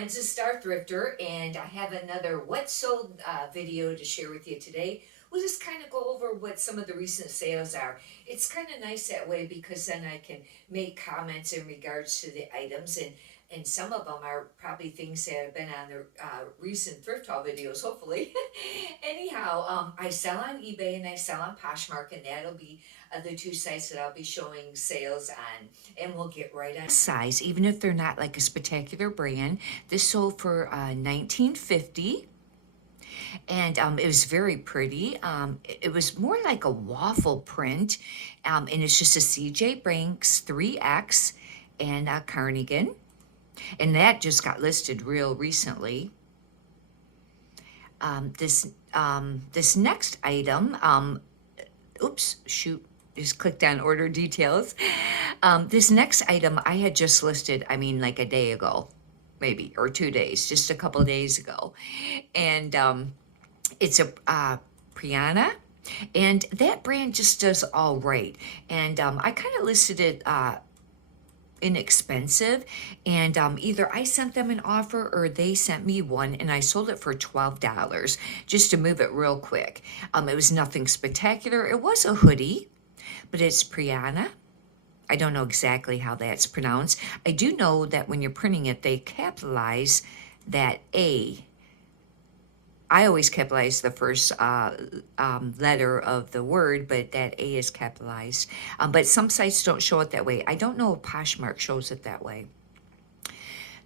friends, it's Star Thrifter, and I have another What Sold video to share with you today. We'll just kind of go over what some of the recent sales are. It's kind of nice that way because then I can make comments in regards to the items, and some of them are probably things that have been on the recent thrift haul videos, hopefully. Anyhow, I sell on eBay and I sell on Poshmark, and that'll be the two sites that I'll be showing sales on, and we'll get right on size, even if they're not like a spectacular brand. This sold for 1950, and it was very pretty. It was more like a waffle print, and it's just a CJ Banks 3X and a cardigan, and that just got listed real recently. This next item, oops, shoot, just clicked on order details. This next item I had just listed, I mean, like a day ago, maybe, or 2 days, just a couple days ago. And it's a Priyana, and that brand just does all right. And I kind of listed it inexpensive, and either I sent them an offer or they sent me one, and I sold it for $12 just to move it real quick. It was nothing spectacular. It was a hoodie, but it's Priyana. I don't know exactly how that's pronounced. I do know that when you're printing it, they capitalize that A. I always capitalize the first letter of the word, but that A is capitalized. But some sites don't show it that way. I don't know if Poshmark shows it that way.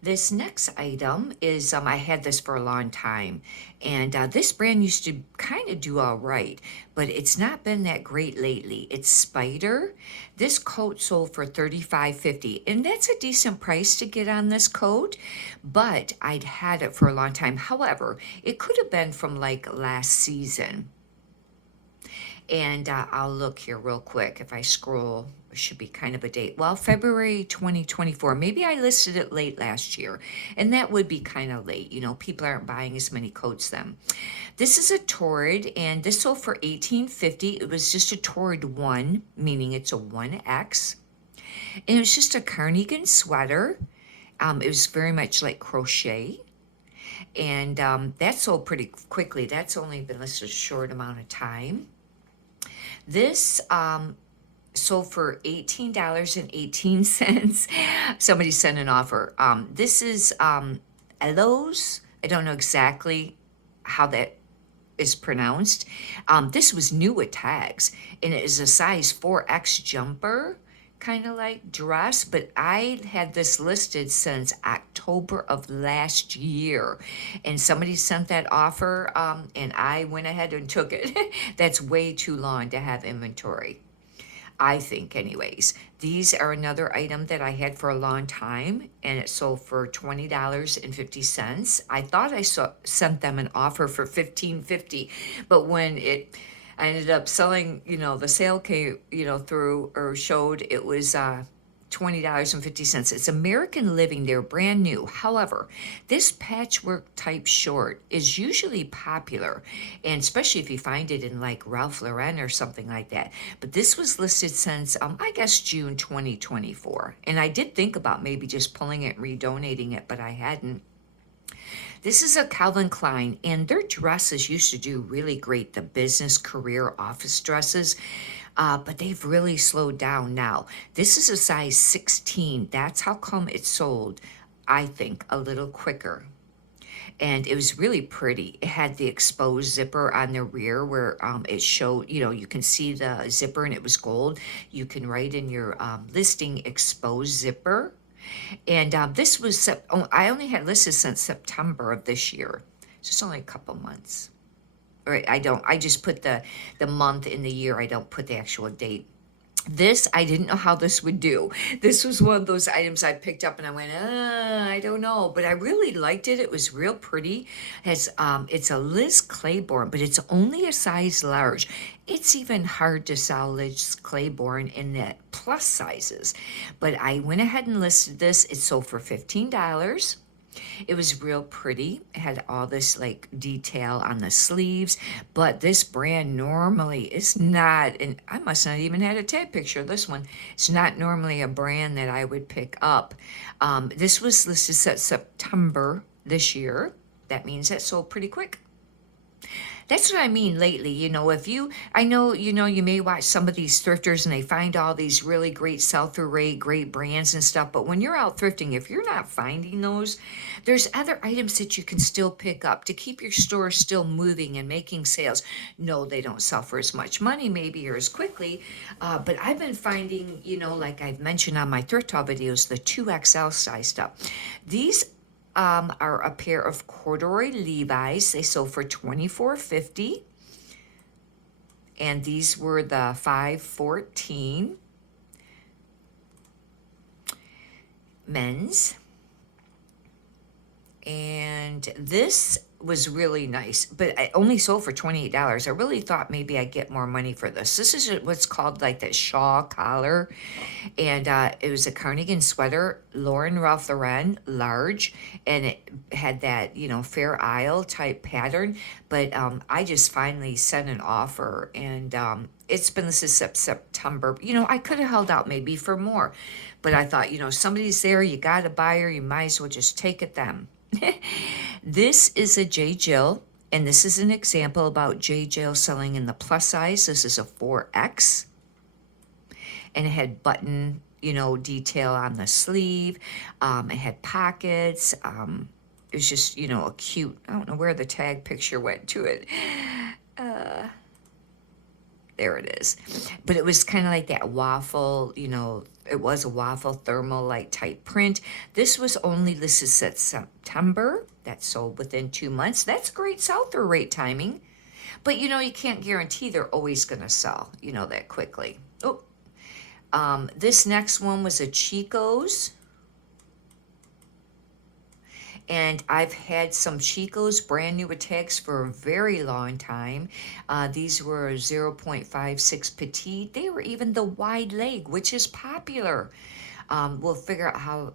This next item is, I had this for a long time, and this brand used to kind of do all right, but it's not been that great lately. It's Spider. This coat sold for $35.50, and that's a decent price to get on this coat, but I'd had it for a long time. However, it could have been from like last season. And I'll look here real quick. If I scroll, it should be kind of a date. Well, February 2024. Maybe I listed it late last year, and that would be kind of late. You know, people aren't buying as many coats then. This is a Torrid, and this sold for $18.50. It was just a Torrid 1, meaning it's a 1X. And it was just a cardigan sweater. It was very much like crochet. And that sold pretty quickly. That's only been listed a short amount of time. This sold for $18.18. Somebody sent an offer. This is Elos. I don't know exactly how that is pronounced. This was new with tags, and it is a size 4X jumper, kind of like dress, but I had this listed since October of last year, and somebody sent that offer, and I went ahead and took it. That's way too long to have inventory, I think, anyways. These are another item that I had for a long time, and it sold for $20.50. I thought I sent them an offer for $15.50, but when I ended up selling, the sale came, through or showed, it was $20.50. It's American Living. They're brand new. However, this patchwork type short is usually popular, and especially if you find it in like Ralph Lauren or something like that. But this was listed since, I guess, June 2024. And I did think about maybe just pulling it and redonating it, but I hadn't. This is a Calvin Klein, and their dresses used to do really great, the business, career, office dresses, but they've really slowed down now. This is a size 16. That's how come it sold, I think, a little quicker. And it was really pretty. It had the exposed zipper on the rear where it showed, you can see the zipper, and it was gold. You can write in your listing exposed zipper. And this was, I only had listed since September of this year. So it's only a couple months. Or I just put the month in the year. I don't put the actual date. This, I didn't know how this would do. This was one of those items I picked up and I went, I don't know. But I really liked it. It was real pretty. It's a Liz Claiborne, but it's only a size large. It's even hard to sell Liz Claiborne in the plus sizes. But I went ahead and listed this. It sold for $15. It was real pretty. It had all this like detail on the sleeves, but this brand normally is not, and I must not even had a tag picture of this one. It's not normally a brand that I would pick up. This was listed at September this year. That means that sold pretty quick. That's what I mean lately. If you, I know, you may watch some of these thrifters and they find all these really great sell-through rate, great brands and stuff. But when you're out thrifting, if you're not finding those, there's other items that you can still pick up to keep your store still moving and making sales. No, they don't sell for as much money, maybe, or as quickly. But I've been finding, like I've mentioned on my thrift haul videos, the 2XL size stuff. These are a pair of corduroy Levi's. They sold for $24.50, and these were the 514 men's. And this was really nice, but I only sold for $28. I really thought maybe I'd get more money for this. This is what's called like that shawl collar, and it was a cardigan sweater, Lauren Ralph Lauren, large, and it had that Fair Isle type pattern. But I just finally sent an offer, and it's been listed since September. I could have held out maybe for more, but I thought somebody's there, you got a buyer, you might as well just take it then. This is a J. Jill, and this is an example about J. Jill selling in the plus size. This is a 4X, and it had button, detail on the sleeve. It had pockets. It was just, a cute, I don't know where the tag picture went to it. There it is. But it was kind of like that waffle, it was a waffle thermal light type print. This was only listed since September. That sold within 2 months. That's great sell-through rate timing. But you can't guarantee they're always going to sell, that quickly. Oh, this next one was a Chico's. And I've had some Chico's brand new with tags for a very long time. These were 0.56 petite. They were even the wide leg, which is popular. We'll figure out how.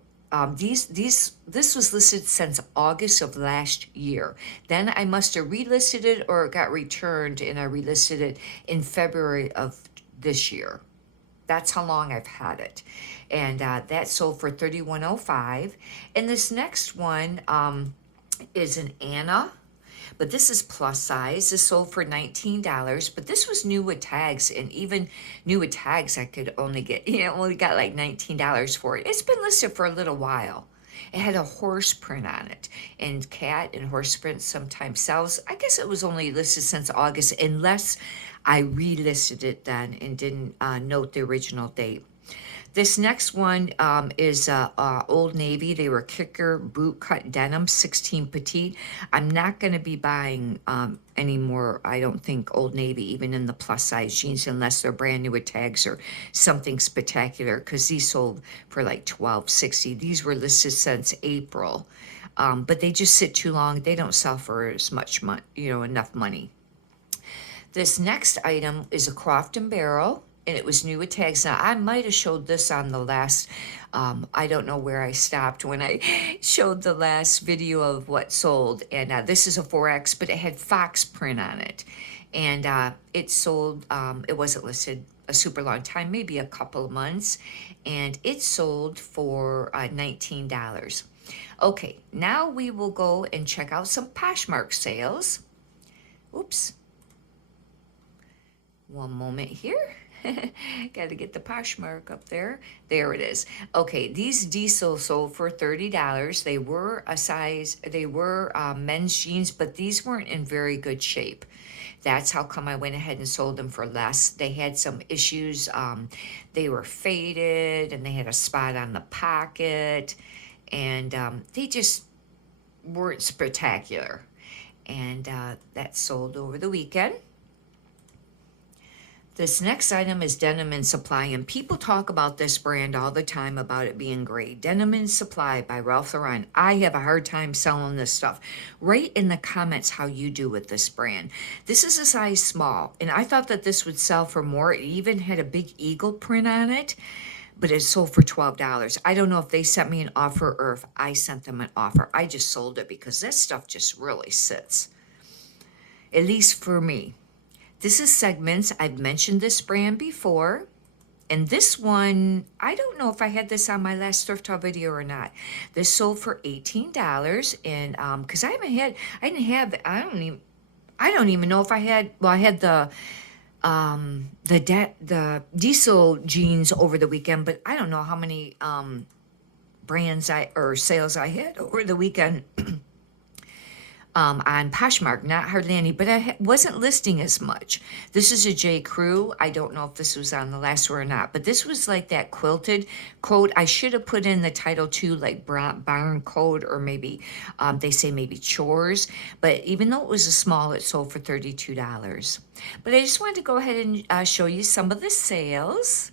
This was listed since August of last year. Then I must have relisted it, or it got returned, and I relisted it in February of this year. That's how long I've had it. And that sold for $31.05. And this next one is an Anna, but this is plus size. This sold for $19, but this was new with tags, and even new with tags I could only get, only got like $19 for it. It's been listed for a little while. It had a horse print on it, and cat and horse print sometimes sells. I guess it was only listed since August, unless I relisted it then and didn't note the original date. This next one is Old Navy. They were kicker boot cut denim, 16 petite. I'm not going to be buying any more, I don't think, Old Navy, even in the plus size jeans, unless they're brand new with tags or something spectacular, because these sold for like $12.60. These were listed since April, but they just sit too long. They don't sell for as much money, enough money. This next item is a Croft and Barrel, and it was new with tags. Now, I might have showed this on the last, I don't know where I stopped when I showed the last video of what sold. And this is a 4X, but it had fox print on it. And it sold, it wasn't listed a super long time, maybe a couple of months. And it sold for $19. Okay, now we will go and check out some Poshmark sales. Oops. One moment here. Got to get the Poshmark up there. There it is. Okay, these diesel sold for $30. They were men's jeans, but these weren't in very good shape. That's how come I went ahead and sold them for less. They had some issues. They were faded, and they had a spot on the pocket, and they just weren't spectacular. And that sold over the weekend. This next item is Denim and Supply, and people talk about this brand all the time about it being great. Denim and Supply by Ralph Lauren. I have a hard time selling this stuff. Write in the comments how you do with this brand. This is a size small, and I thought that this would sell for more. It even had a big eagle print on it, but it sold for $12. I don't know if they sent me an offer or if I sent them an offer. I just sold it because this stuff just really sits, at least for me. This is Segments. I've mentioned this brand before. And this one, I don't know if I had this on my last thrift haul video or not. This sold for $18, and because I don't even know if I had. Well, I had the diesel jeans over the weekend, but I don't know how many brands or sales I had over the weekend. On Poshmark, not hardly any, but I wasn't listing as much. This is a J. Crew. I don't know if this was on the last one or not, but this was like that quilted coat. I should have put in the title too, like barn coat, or maybe they say maybe chores. But even though it was a small, it sold for $32. But I just wanted to go ahead and show you some of the sales.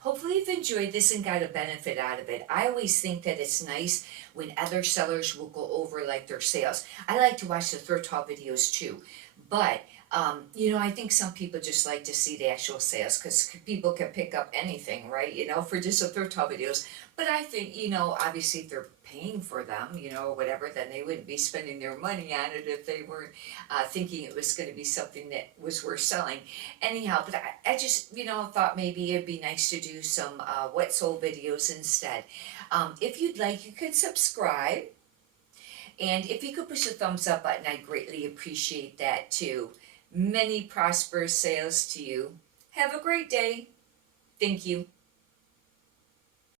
Hopefully you've enjoyed this and got a benefit out of it. I always think that it's nice when other sellers will go over like their sales. I like to watch the thrift haul videos too, but I think some people just like to see the actual sales because people can pick up anything, right? For just the thrift haul videos. But I think, obviously if they're paying for them, or whatever, then they wouldn't be spending their money on it if they weren't thinking it was going to be something that was worth selling. Anyhow, but I just, thought maybe it'd be nice to do some what sold videos instead. If you'd like, you could subscribe. And if you could push the thumbs up button, I'd greatly appreciate that too. Many prosperous sales to you. Have a great day. Thank you.